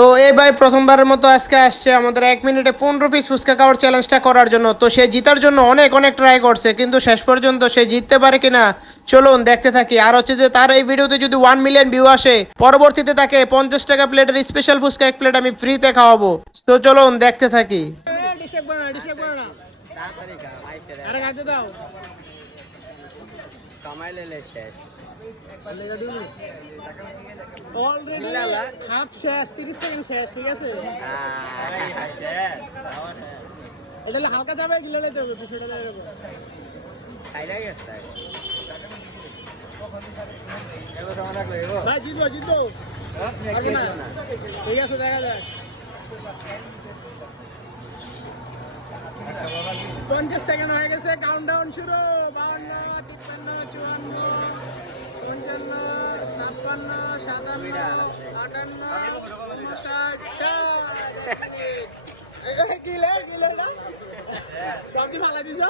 তো এই ভাই প্রথমবারের মতো আজকে আসছে আমাদের এক মিনিটে পনেরো পিস ফুচকা খাওয়ার চ্যালেঞ্জটা করার জন্য। তো সে জিতার জন্য অনেক অনেক ট্রাই করছে, কিন্তু শেষ পর্যন্ত সে জিততে পারে কিনা চলুন দেখতে থাকি। আর হচ্ছে যে তার এই ভিডিওতে যদি ওয়ান মিলিয়ন ভিউ আসে, পরবর্তীতে তাকে পঞ্চাশ টাকা প্লেটের স্পেশাল ফুচকা এক প্লেট আমি ফ্রিতে খাওয়াবো। তো চলুন দেখতে থাকি। কামাইলে শেষ। অলরেডি হাফ শেষ তিরিশ সেকেন্ড শেষ ঠিক আছে? এটা হালকা যাবে গিলে লেতে হবে সেটা লেগে খাইলা গেছে ভাই জিতবো জিতবো। ঠিক আছে দেখা যাক। পঞ্চাশ সেকেন্ড হয়ে গেছে কাউন্টডাউন শুরু। বাউন্ন পঞ্চান্ন ছাপ্পান্ন সাতান্ন আটান্ন ষাট কিলে কিলে না সবজি ফাঁকা দিছ